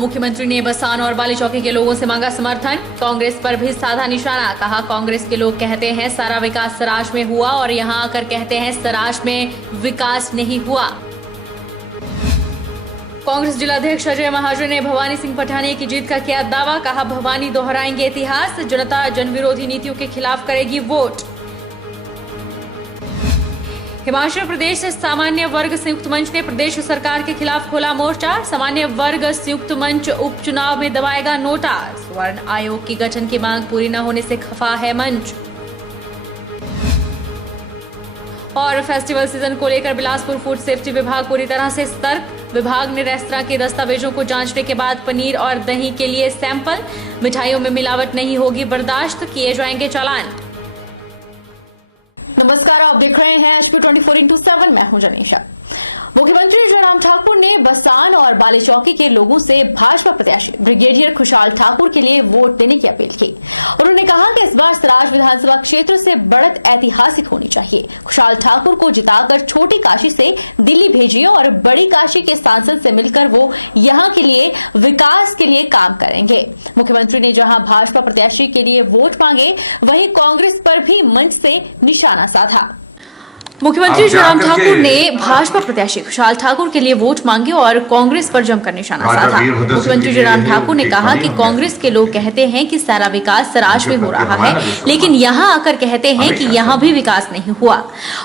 मुख्यमंत्री ने बसान और बालीचौकी के लोगों से मांगा समर्थन। कांग्रेस पर भी साधा निशाना। कहा, कांग्रेस के लोग कहते हैं सारा विकास सराज में हुआ और यहां आकर कहते हैं सराज में विकास नहीं हुआ। कांग्रेस जिलाध्यक्ष अजय महाजन ने भवानी सिंह पठानिया की जीत का किया दावा। कहा, भवानी दोहराएंगे इतिहास, जनता जनविरोधी नीतियों के खिलाफ करेगी वोट। हिमाचल प्रदेश सामान्य वर्ग संयुक्त मंच ने प्रदेश सरकार के खिलाफ खोला मोर्चा। सामान्य वर्ग संयुक्त मंच उपचुनाव में दबाएगा नोटा। स्वर्ण आयोग की गठन की मांग पूरी न होने से खफा है मंच। और फेस्टिवल सीजन को लेकर बिलासपुर फूड सेफ्टी विभाग पूरी तरह से सतर्क। विभाग ने रेस्तरां के दस्तावेजों को जांचने के बाद पनीर और दही के लिए सैंपल। मिठाइयों में मिलावट नहीं होगी बर्दाश्त, किए जाएंगे चालान। नमस्कार, आप देख रहे हैं HP 24x7। मैं हूं जनीशा। मुख्यमंत्री जयराम ठाकुर ने बसान और बालीचौकी के लोगों से भाजपा प्रत्याशी ब्रिगेडियर खुशहाल ठाकुर के लिए वोट देने की अपील की। उन्होंने कहा कि इस बार सराज विधानसभा क्षेत्र से बढ़त ऐतिहासिक होनी चाहिए। खुशहाल ठाकुर को जिताकर छोटी काशी से दिल्ली भेजिए और बड़ी काशी के सांसद से मिलकर वो यहां के लिए विकास के लिए काम करेंगे। मुख्यमंत्री ने जहां भाजपा प्रत्याशी के लिए वोट मांगे, वहीं कांग्रेस पर भी मंच से निशाना साधा। मुख्यमंत्री जयराम ठाकुर ने भाजपा प्रत्याशी खुशहाल ठाकुर के लिए वोट मांगे और कांग्रेस पर जमकर निशाना साधा। मुख्यमंत्री जयराम ठाकुर ने कहा कि कांग्रेस के लोग कहते हैं कि सारा विकास सराज में हो रहा है, लेकिन यहां आकर कहते हैं कि यहां भी विकास नहीं हुआ।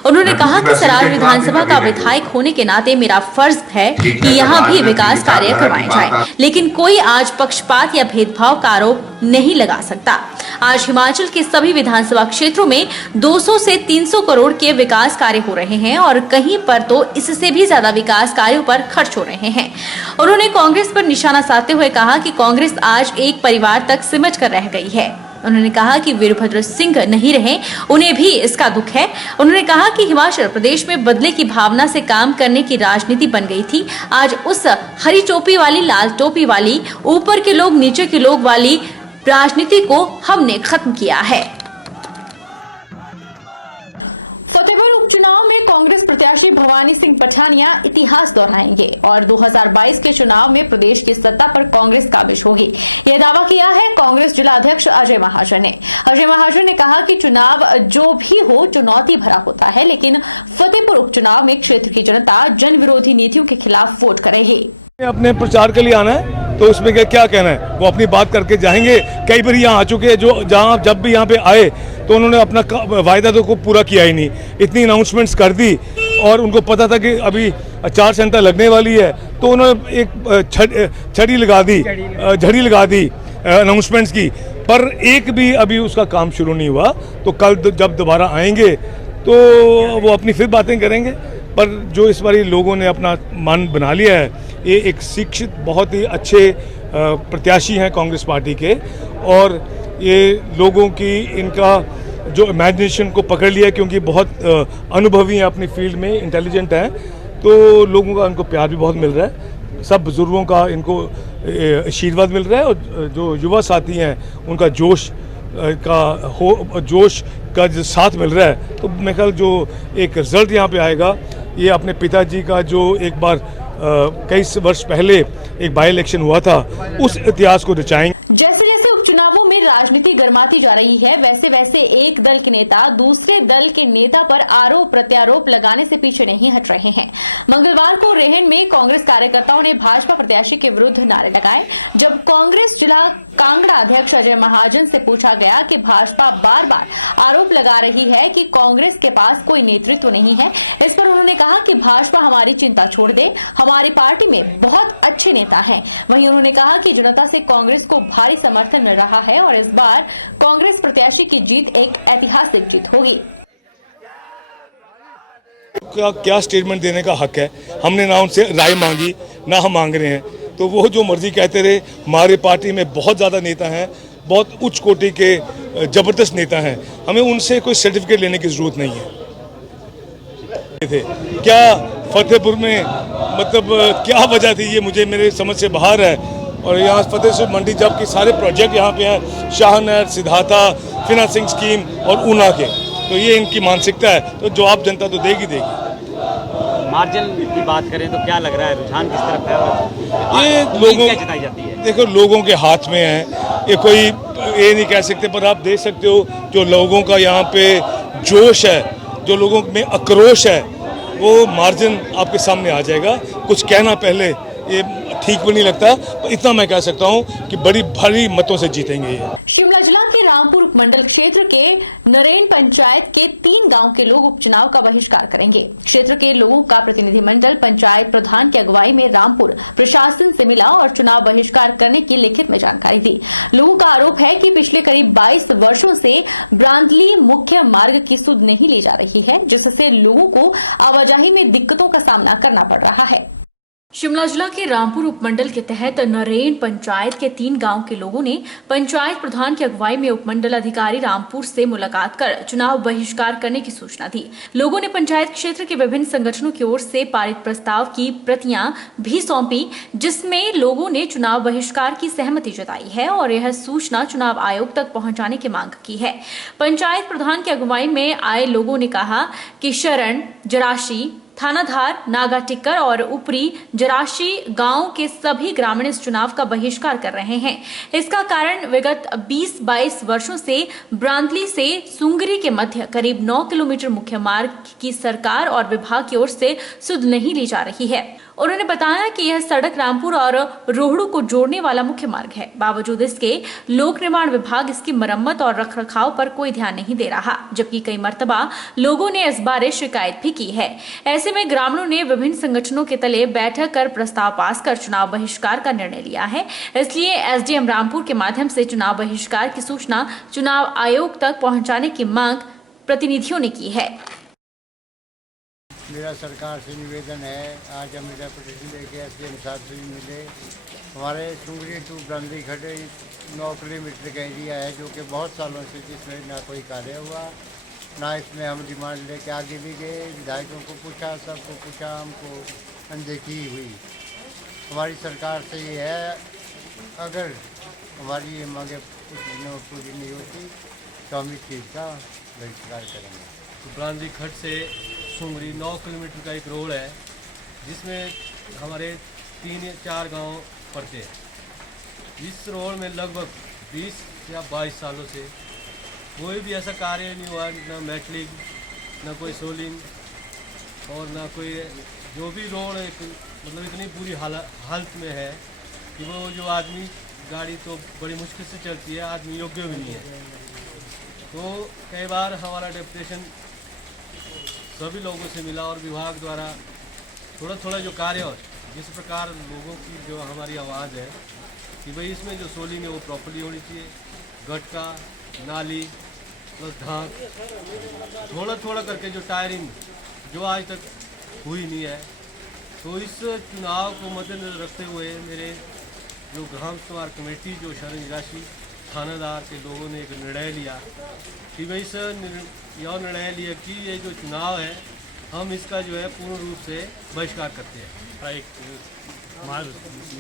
उन्होंने कहा कि सराज विधानसभा का विधायक होने के नाते मेरा फर्ज है कि यहां भी विकास कार्य करवाए जाए, लेकिन कोई आज पक्षपात या भेदभाव का आरोप नहीं लगा सकता। आज हिमाचल के सभी विधानसभा क्षेत्रों में 200 से 300 करोड़ के विकास कार्य हो रहे हैं और कहीं पर तो इससे भी ज्यादा विकास कार्यों पर खर्च हो रहे हैं। उन्होंने कांग्रेस पर निशाना साधते हुए कहा कि कांग्रेस आज एक परिवार तक सिमट कर रह गई है। उन्होंने कहा कि वीरभद्र सिंह नहीं रहे, उन्हें भी इसका दुख है। उन्होंने कहा कि हिमाचल प्रदेश में बदले की भावना से काम करने की राजनीति बन गई थी। आज उस हरी टोपी वाली, लाल टोपी वाली, ऊपर के लोग नीचे के लोग वाली राजनीति को हमने खत्म किया है। फतेहपुर उपचुनाव में कांग्रेस प्रत्याशी भवानी सिंह पठानिया इतिहास दोहराएंगे और 2022 के चुनाव में प्रदेश की सत्ता पर कांग्रेस काबिज होगी। यह दावा किया है कांग्रेस जिला अध्यक्ष अजय महाजन ने। अजय महाजन ने कहा कि चुनाव जो भी हो चुनौती भरा होता है, लेकिन फतेहपुर उपचुनाव में क्षेत्र की जनता जन विरोधी नीतियों के खिलाफ वोट करेगी। अपने प्रचार के लिए आना है तो उसमें क्या कहना है, वो अपनी बात करके जाएंगे। कई बार यहाँ आ चुके हैं, जो जहाँ जब भी यहाँ पे आए तो उन्होंने अपना वायदा तो को पूरा किया ही नहीं। इतनी अनाउंसमेंट्स कर दी और उनको पता था कि अभी आचार संहिता लगने वाली है, तो उन्होंने एक झड़ी लगा दी अनाउंसमेंट्स की, पर एक भी अभी उसका काम शुरू नहीं हुआ। तो कल जब दोबारा आएंगे तो वो अपनी फिर बातें करेंगे। पर जो इस बार लोगों ने अपना मन बना लिया है, ये एक शिक्षित बहुत ही अच्छे प्रत्याशी हैं कांग्रेस पार्टी के, और ये लोगों की इनका जो इमेजिनेशन को पकड़ लिया, क्योंकि बहुत अनुभवी हैं अपनी फील्ड में, इंटेलिजेंट हैं, तो लोगों का इनको प्यार भी बहुत मिल रहा है। सब बुजुर्गों का इनको आशीर्वाद मिल रहा है, और जो युवा साथी हैं उनका जोश का जो साथ मिल रहा है। तो मेरे ख्याल जो एक रिजल्ट यहाँ पे आएगा, ये अपने पिताजी का जो एक बार कई वर्ष पहले एक बाई इलेक्शन हुआ था, उस इतिहास को रचाएंगे। जैसे जैसे उपचुनावों में राजनीति गर्माती जा रही है, वैसे वैसे एक दल के नेता दूसरे दल के नेता पर आरोप प्रत्यारोप लगाने से पीछे नहीं हट रहे हैं। मंगलवार को रेहन में कांग्रेस कार्यकर्ताओं ने भाजपा प्रत्याशी के विरुद्ध नारे लगाए। जब कांग्रेस जिला कांगड़ा अध्यक्ष अजय महाजन से पूछा गया कि भाजपा बार बार आरोप लगा रही है कि कांग्रेस के पास कोई नेतृत्व नहीं है, इस पर उन्होंने कहा कि भाजपा हमारी चिंता छोड़ दे, हमारी पार्टी में बहुत अच्छे नेता हैं। वहीं उन्होंने कहा कि जनता से कांग्रेस को भारी समर्थन मिल रहा है और इस बार कांग्रेस प्रत्याशी की जीत एक ऐतिहासिक जीत होगी। क्या स्टेटमेंट देने का हक है? हमने ना उनसे राय मांगी, ना हम मांग रहे हैं, तो वो जो मर्जी कहते रहे। हमारे पार्टी में बहुत ज़्यादा नेता हैं, बहुत उच्च कोटि के जबरदस्त नेता हैं, हमें उनसे कोई सर्टिफिकेट लेने की ज़रूरत नहीं है। क्या फतेहपुर में मतलब क्या वजह थी, ये मुझे मेरे समझ से बाहर है। और यहाँ फतेहपुर मंडी जबकि सारे प्रोजेक्ट यहाँ पे हैं, शाहनहर, सिद्धार्था, फिनांसिंग स्कीम और ऊना के, तो ये इनकी मानसिकता है, तो जवाब जनता तो देगी। मार्जिन की बात करें तो क्या लग रहा है, रुझान किस तरफ है? ये लोगों क्या जताई जाती है? देखो लोगों के हाथ में है, ये कोई ये नहीं कह सकते, पर आप देख सकते हो जो लोगों का यहाँ पे जोश है, जो लोगों में आक्रोश है, वो मार्जिन आपके सामने आ जाएगा। कुछ कहना पहले ये ठीक भी नहीं लगता, पर इतना मैं कह सकता हूँ कि बड़ी भारी मतों से जीतेंगे ये। शिमला जिला के रामपुर उपमंडल क्षेत्र के नरेन पंचायत के 3 गांव के लोग उपचुनाव का बहिष्कार करेंगे। क्षेत्र के लोगों का प्रतिनिधिमंडल पंचायत प्रधान की अगुवाई में रामपुर प्रशासन से मिला और चुनाव बहिष्कार करने की लिखित में जानकारी दी। लोगों का आरोप है कि पिछले करीब 22 वर्षों से ब्रांदली मुख्य मार्ग की सुध नहीं ली जा रही है, जिससे लोगों को आवाजाही में दिक्कतों का सामना करना पड़ रहा है। शिमला जिला के रामपुर उपमंडल के तहत नरेन पंचायत के 3 गांव के लोगों ने पंचायत प्रधान की अगुवाई में उपमंडल अधिकारी रामपुर से मुलाकात कर चुनाव बहिष्कार करने की सूचना दी। लोगों ने पंचायत क्षेत्र के विभिन्न संगठनों की ओर से पारित प्रस्ताव की प्रतियां भी सौंपी, जिसमें लोगों ने चुनाव बहिष्कार की सहमति जताई है और यह सूचना चुनाव आयोग तक पहुंचाने की मांग की है। पंचायत प्रधान की अगुवाई में आए लोगों ने कहा कि शरण, जराशी, थानाधार, नागा टिक्कर और ऊपरी जराशी गांव के सभी ग्रामीण इस चुनाव का बहिष्कार कर रहे हैं। इसका कारण विगत 20-22 वर्षों से ब्रांदली से सुंगरी के मध्य करीब 9 किलोमीटर मुख्य मार्ग की सरकार और विभाग की ओर से सुध नहीं ली जा रही है। उन्होंने बताया कि यह सड़क रामपुर और रोहड़ू को जोड़ने वाला मुख्य मार्ग है। बावजूद इसके लोक निर्माण विभाग इसकी मरम्मत और रखरखाव पर कोई ध्यान नहीं दे रहा, जबकि कई मर्तबा लोगों ने इस बारे शिकायत भी की है। ऐसे में ग्रामीणों ने विभिन्न संगठनों के तले बैठक कर प्रस्ताव पास कर चुनाव बहिष्कार का निर्णय लिया है। इसलिए एसडीएम रामपुर के माध्यम से चुनाव बहिष्कार की सूचना चुनाव आयोग तक पहुंचाने की मांग प्रतिनिधियों ने की है। मेरा सरकार से निवेदन है, आज हम डेपुटेशन लेके एसडीएम साहब से मिले। हमारे सुंगरी टू ब्रांदली खड़े 9 किलोमीटर का एरिया है, जो कि बहुत सालों से जिसमें ना कोई कार्य हुआ, ना इसमें हम डिमांड लेके आगे भी गए। विधायकों को पूछा, सबको पूछा, हमको अनदेखी हुई। हमारी सरकार से ये है, अगर हमारी ये मांगे पूरी नहीं होती तो हम इस चीज़ का बहिष्कार करेंगे। ब्रांदली खट से सुंगरी 9 किलोमीटर का एक रोड है, जिसमें हमारे 3-4 गांव पड़ते हैं। इस रोड में लगभग 20 या 22 सालों से कोई भी ऐसा कार्य नहीं हुआ, ना मैटलिंग, ना कोई सोलिंग और ना कोई, जो भी रोड मतलब इतनी बुरी हालत में है कि वो जो आदमी, गाड़ी तो बड़ी मुश्किल से चलती है, आदमी योग्य भी नहीं है। तो कई बार हमारा डेपुटेशन सभी लोगों से मिला और विभाग द्वारा थोड़ा थोड़ा जो कार्य हो, जिस प्रकार लोगों की जो हमारी आवाज़ है कि भाई इसमें जो सोलिंग है वो प्रॉपर्ली होनी चाहिए, गटका, नाली प्लस ढांक, थोड़ा थोड़ा करके जो टायरिंग जो आज तक हुई नहीं है। तो इस चुनाव को मद्देनजर रखते हुए मेरे जो ग्राम सभा कमेटी, जो शरण राशि थानादार के लोगों ने एक निर्णय लिया कि भाई यह निर्णय लिया कि ये जो चुनाव है हम इसका जो है पूर्ण रूप से बहिष्कार करते हैं। एक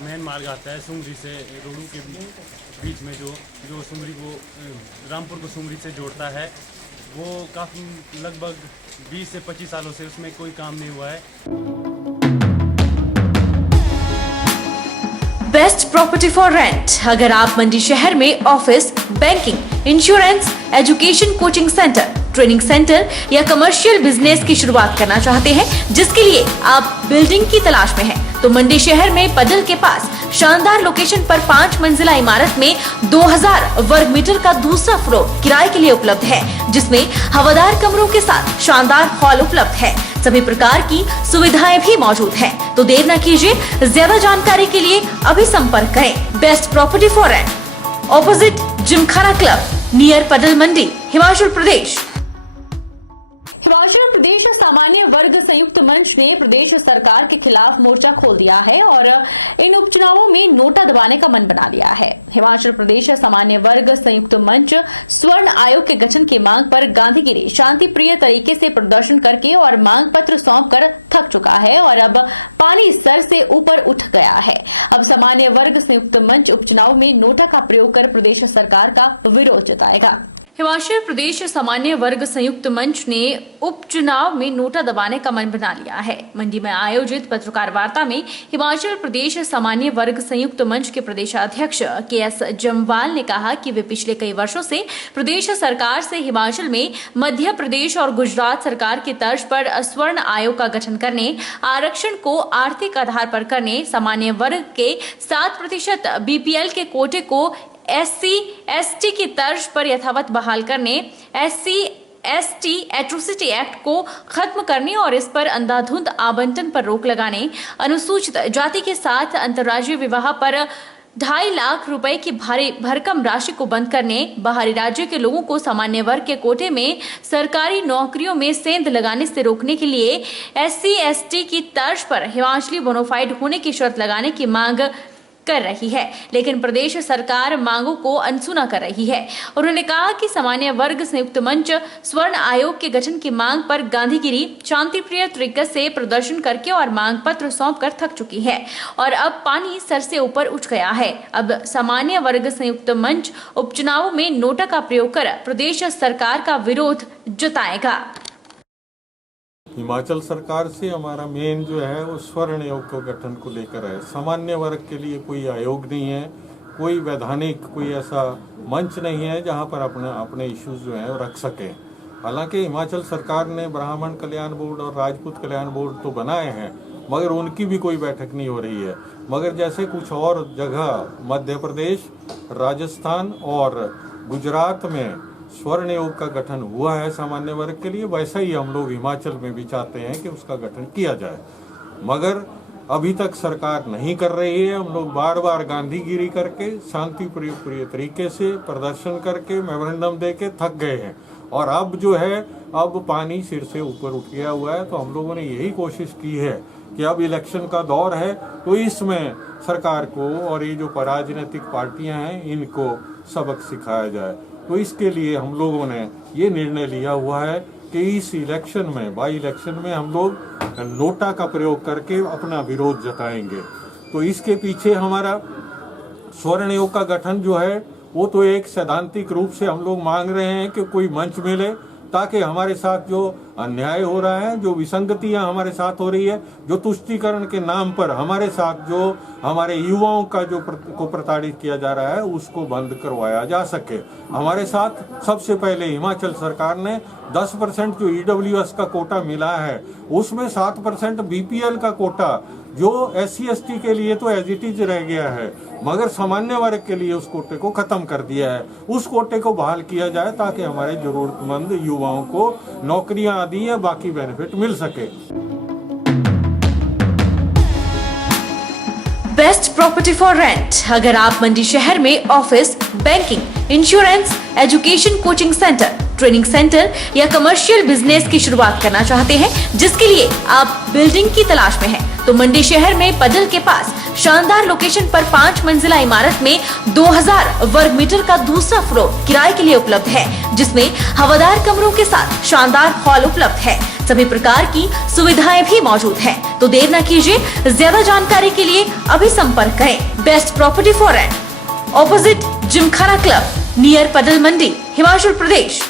मेन मार्ग आता है सुंगरी से रोहड़ू के बीच में, जो सुंगरी को, रामपुर को सुंगरी से जोड़ता है, वो काफ़ी लगभग 20 से 25 सालों से उसमें कोई काम नहीं हुआ है। Best property for rent. अगर आप मंडी शहर में office, banking, insurance, education, coaching centre, training centre या कमर्शियल बिजनेस की शुरुआत करना चाहते हैं, जिसके लिए आप बिल्डिंग की तलाश में हैं, तो मंडी शहर में पडल के पास शानदार लोकेशन पर 5 मंजिला इमारत में 2000 वर्ग मीटर का दूसरा फ्लोर किराए के लिए उपलब्ध है, जिसमें हवादार कमरों के साथ शानदार हॉल उपलब्ध है। सभी प्रकार की सुविधाएं भी मौजूद हैं। तो देर न कीजिए, ज्यादा जानकारी के लिए अभी संपर्क करें। Best property for rent, opposite Gymkhana club, near पडल मंडी, हिमाचल प्रदेश। हिमाचल प्रदेश सामान्य वर्ग संयुक्त मंच ने प्रदेश सरकार के खिलाफ मोर्चा खोल दिया है और इन उपचुनावों में नोटा दबाने का मन बना लिया है। हिमाचल प्रदेश सामान्य वर्ग संयुक्त मंच स्वर्ण आयोग के गठन की मांग पर गांधीगिरी शांति प्रिय तरीके से प्रदर्शन करके और मांग पत्र सौंप कर थक चुका है और अब पानी सर से ऊपर उठ गया है। अब सामान्य वर्ग संयुक्त मंच उपचुनाव में नोटा का प्रयोग कर प्रदेश सरकार का विरोध जताएगा। हिमाचल प्रदेश सामान्य वर्ग संयुक्त मंच ने उपचुनाव में नोटा दबाने का मन बना लिया है। मंडी में आयोजित पत्रकार वार्ता में हिमाचल प्रदेश सामान्य वर्ग संयुक्त मंच के प्रदेशाध्यक्ष के.एस. जम्वाल ने कहा कि वे पिछले कई वर्षों से प्रदेश सरकार से हिमाचल में मध्य प्रदेश और गुजरात सरकार की तर्ज पर स्वर्ण आयोग का गठन करने, आरक्षण को आर्थिक आधार पर करने, सामान्य वर्ग के 7% BPL के कोटे को SC/ST की तर्ज पर यथावत बहाल करने, SC/ST एट्रोसिटी एक्ट को खत्म करने और इस पर अंधाधुंध आवंटन पर रोक लगाने, अनुसूचित जाति के साथ अंतर्राज्यीय विवाह पर 2.5 लाख रुपए की भारी भरकम राशि को बंद करने, बाहरी राज्य के लोगों को सामान्य वर्ग के कोटे में सरकारी नौकरियों में सेंध लगाने से रोकने के लिए SC/ST की तर्ज पर हिमाचली बोनाफाइड होने की शर्त लगाने की मांग कर रही है, लेकिन प्रदेश सरकार मांगों को अनसुना कर रही है। उन्होंने कहा कि सामान्य वर्ग संयुक्त मंच स्वर्ण आयोग के गठन की मांग पर गांधीगिरी, शांतिप्रिय तरीके से प्रदर्शन करके और मांग पत्र सौंप कर थक चुकी है और अब पानी सर से ऊपर उठ गया है। अब सामान्य वर्ग संयुक्त मंच उपचुनावों में नोटा का प्रयोग कर प्रदेश सरकार का विरोध जताएगा। हिमाचल सरकार से हमारा मेन जो है वो स्वर्ण आयोग के गठन को लेकर है। सामान्य वर्ग के लिए कोई आयोग नहीं है, कोई वैधानिक कोई ऐसा मंच नहीं है जहां पर अपने इश्यूज जो हैं वो रख सकें। हालांकि हिमाचल सरकार ने ब्राह्मण कल्याण बोर्ड और राजपूत कल्याण बोर्ड तो बनाए हैं, मगर उनकी भी कोई बैठक नहीं हो रही है। मगर जैसे कुछ और जगह मध्य प्रदेश, राजस्थान और गुजरात में स्वर्ण आयोग का गठन हुआ है सामान्य वर्ग के लिए, वैसा ही हम लोग हिमाचल में भी चाहते हैं कि उसका गठन किया जाए, मगर अभी तक सरकार नहीं कर रही है। हम लोग बार बार गांधीगिरी करके, शांतिप्रिय तरीके से प्रदर्शन करके, मेमोरेंडम दे के थक गए हैं और अब जो है अब पानी सिर से ऊपर उठ गया हुआ है। तो हम लोगों ने यही कोशिश की है कि अब इलेक्शन का दौर है तो इसमें सरकार को और ये जो राजनीतिक पार्टियां हैं इनको सबक सिखाया जाए। तो इसके लिए हम लोगों ने ये निर्णय लिया हुआ है कि इस इलेक्शन में, बाई इलेक्शन में हम लोग नोटा का प्रयोग करके अपना विरोध जताएंगे। तो इसके पीछे हमारा स्वर्ण आयोग का गठन जो है वो तो एक सैद्धांतिक रूप से हम लोग मांग रहे हैं कि कोई मंच मिले ताकि हमारे साथ जो अन्याय हो रहा है, जो विसंगतियां हमारे साथ हो रही है, जो तुष्टीकरण के नाम पर हमारे साथ जो हमारे युवाओं का जो को प्रताड़ित किया जा रहा है उसको बंद करवाया जा सके। हमारे साथ सबसे पहले हिमाचल सरकार ने 10% जो EWS का कोटा मिला है उसमें 7% BPL का कोटा जो SC/ST के लिए तो एज इट इज रह गया है, मगर सामान्य वर्ग के लिए उस कोटे को खत्म कर दिया है। उस कोटे को बहाल किया जाए ताकि हमारे जरूरतमंद युवाओं को नौकरियां आदि या बाकी बेनिफिट मिल सके। Best property for rent. अगर आप मंडी शहर में office, banking, insurance, education coaching centre, training centre या कमर्शियल बिजनेस की शुरुआत करना चाहते हैं जिसके लिए आप बिल्डिंग की तलाश में हैं, तो मंडी शहर में पडल के पास शानदार लोकेशन पर 5 मंजिला इमारत में 2000 वर्ग मीटर का दूसरा फ्लोर किराए के लिए उपलब्ध है, जिसमें हवादार कमरों के साथ शानदार हॉल उपलब्ध है। सभी प्रकार की सुविधाएं भी मौजूद हैं। तो देर न कीजिए, ज्यादा जानकारी के लिए अभी संपर्क करें। Best property for rent, opposite Gymkhana club, near पडल, मंडी, हिमाचल प्रदेश।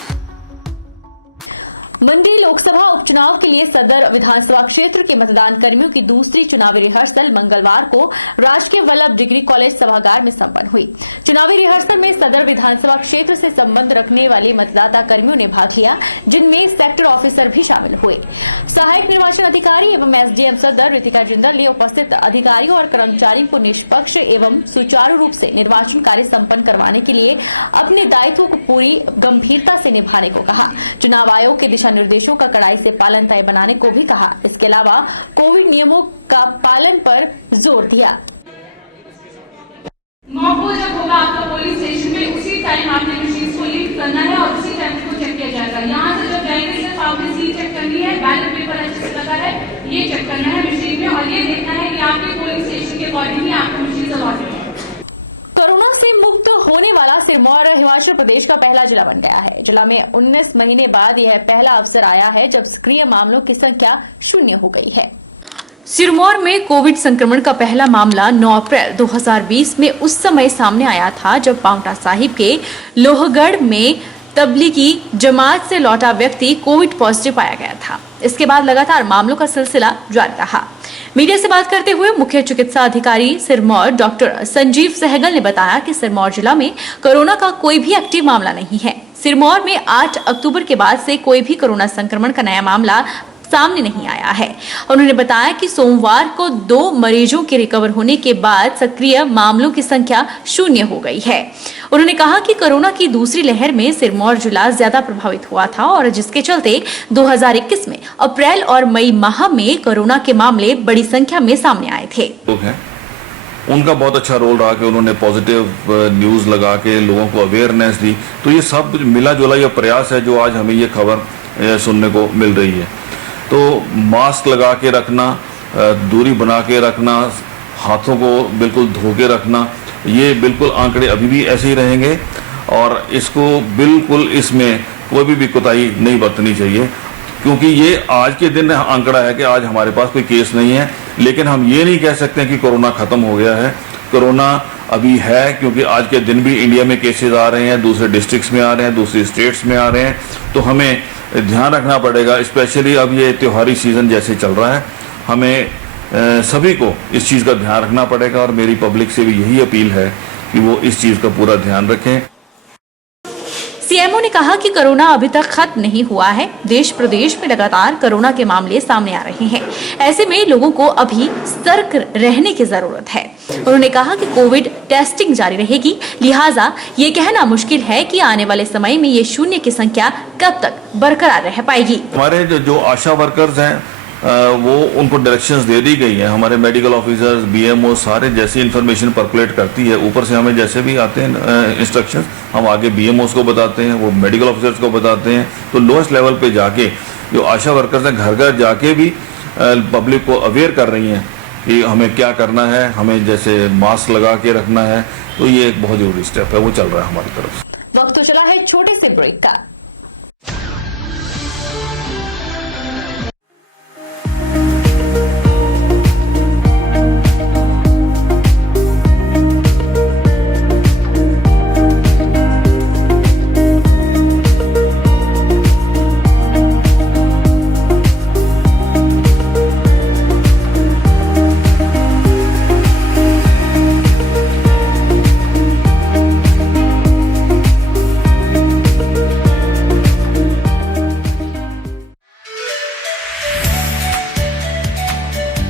मंडी लोकसभा उपचुनाव के लिए सदर विधानसभा क्षेत्र के मतदान कर्मियों की दूसरी चुनावी रिहर्सल मंगलवार को राजकीय वल्लभ डिग्री कॉलेज सभागार में संपन्न हुई। चुनावी रिहर्सल में सदर विधानसभा क्षेत्र से संबंध रखने वाले मतदाता कर्मियों ने भाग लिया, जिनमें सेक्टर ऑफिसर भी शामिल हुए। सहायक निर्वाचन अधिकारी एवं SDM सदर रितिका जिंदल ने उपस्थित अधिकारियों और कर्मचारियों को निष्पक्ष एवं सुचारू रूप से निर्वाचन कार्य संपन्न करवाने के लिए अपने दायित्व को पूरी गंभीरता से निभाने को कहा। चुनाव आयोग के दिशा निर्देशों का कड़ाई से पालन तय बनाने को भी कहा। इसके अलावा कोविड नियमों का पालन पर जोर दिया। मॉक जब होगा आपका पोलिंग स्टेशन में, उसी टाइम आपने मशीन को लीड करना है और उसी टाइम को चेक किया जाएगा। यहाँ से जब जाएंगे सिर्फ आपने सील चेक करनी है, बैलेट पेपर अच्छे से लगा है ये चेक करना है मशीन में और ये देखना है कि आपके पोलिंग स्टेशन के अकॉर्डिंग ही आपको मशीन अलॉट है। कोरोना से मुक्त होने वाला सिरमौर हिमाचल प्रदेश का पहला जिला बन गया है। जिला में 19 महीने बाद यह पहला अवसर आया है जब सक्रिय मामलों की संख्या 0 हो गई है। सिरमौर में कोविड संक्रमण का पहला मामला 9 अप्रैल 2020 में उस समय सामने आया था जब पांवटा साहिब के लोहगढ़ में तबलीगी जमात से लौटा व्यक्ति कोविड पॉजिटिव पाया गया था। इसके बाद लगातार मामलों का सिलसिला जारी रहा। मीडिया से बात करते हुए मुख्य चिकित्सा अधिकारी सिरमौर डॉक्टर संजीव सहगल ने बताया कि सिरमौर जिला में कोरोना का कोई भी एक्टिव मामला नहीं है। सिरमौर में 8 अक्टूबर के बाद से कोई भी कोरोना संक्रमण का नया मामला सामने नहीं आया है। उन्होंने बताया कि सोमवार को 2 मरीजों के रिकवर होने के बाद सक्रिय मामलों की संख्या 0 हो गई है। उन्होंने कहा कि कोरोना की दूसरी लहर में सिरमौर जिला ज्यादा प्रभावित हुआ था और जिसके चलते 2021 में अप्रैल और मई माह में कोरोना के मामले बड़ी संख्या में सामने आए थे। उनका बहुत अच्छा रोल रहा कि उन्होंने पॉजिटिव न्यूज़ लगा के लोगों को अवेयरनेस दी। तो ये सब मिला जुला ये प्रयास है जो आज हमें ये खबर सुनने को मिल रही है। तो मास्क लगा के रखना, दूरी बना के रखना, हाथों को बिल्कुल धो के रखना, ये बिल्कुल आंकड़े अभी भी ऐसे ही रहेंगे और इसको बिल्कुल इसमें कोई भी कोताही नहीं बरतनी चाहिए, क्योंकि ये आज के दिन आंकड़ा है कि आज हमारे पास कोई केस नहीं है, लेकिन हम ये नहीं कह सकते कि कोरोना ख़त्म हो गया है। कोरोना अभी है, क्योंकि आज के दिन भी इंडिया में केसेस आ रहे हैं, दूसरे डिस्ट्रिक्ट्स में आ रहे हैं, दूसरी स्टेट्स में आ रहे हैं। तो हमें ध्यान रखना पड़ेगा, स्पेशली अब ये त्योहारी सीज़न जैसे चल रहा है, हमें सभी को इस चीज़ का ध्यान रखना पड़ेगा और मेरी पब्लिक से भी यही अपील है कि वो इस चीज़ का पूरा ध्यान रखें। सीएमओ ने कहा कि कोरोना अभी तक खत्म नहीं हुआ है। देश प्रदेश में लगातार कोरोना के मामले सामने आ रहे हैं। ऐसे में लोगों को अभी सतर्क रहने की जरूरत है। उन्होंने कहा कि कोविड टेस्टिंग जारी रहेगी, लिहाजा ये कहना मुश्किल है कि आने वाले समय में ये 0 की संख्या कब तक बरकरार रह पाएगी। हमारे जो आशा वर्कर्स हैं वो उनको डायरेक्शंस दे दी गई हैं। हमारे मेडिकल ऑफिसर्स, बीएमओ सारे जैसी इन्फॉर्मेशन पर्कुलेट करती है, ऊपर से हमें जैसे भी आते हैं इंस्ट्रक्शंस, हम आगे बीएमओस को बताते हैं, वो मेडिकल ऑफिसर्स को बताते हैं। तो लोएस्ट लेवल पे जाके जो आशा वर्कर्स हैं घर घर जाके भी पब्लिक को अवेयर कर रही हैं कि हमें क्या करना है, हमें जैसे मास्क लगा के रखना है। तो ये एक बहुत जरूरी स्टेप है, वो चल रहा है हमारी तरफ से। वक्त तो चला है छोटे से ब्रेक का।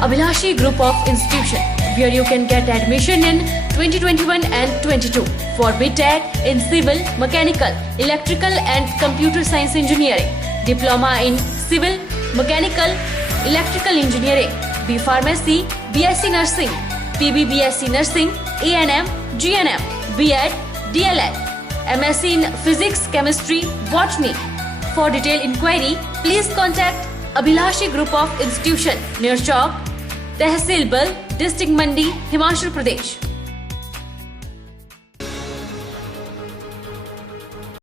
Abhilashi Group of Institution, where you can get admission in 2021 and 22 for BTech in Civil, Mechanical, Electrical and Computer Science Engineering, Diploma in Civil, Mechanical, Electrical Engineering, B Pharmacy, BSc Nursing, PB BSc Nursing, ANM, GNM, B.Ed, DLEd, MSc in Physics, Chemistry, Botany. For detailed inquiry, please contact Abhilashi Group of Institution near Chowk, Tehsil Bal, District Mandi, Himachal Pradesh.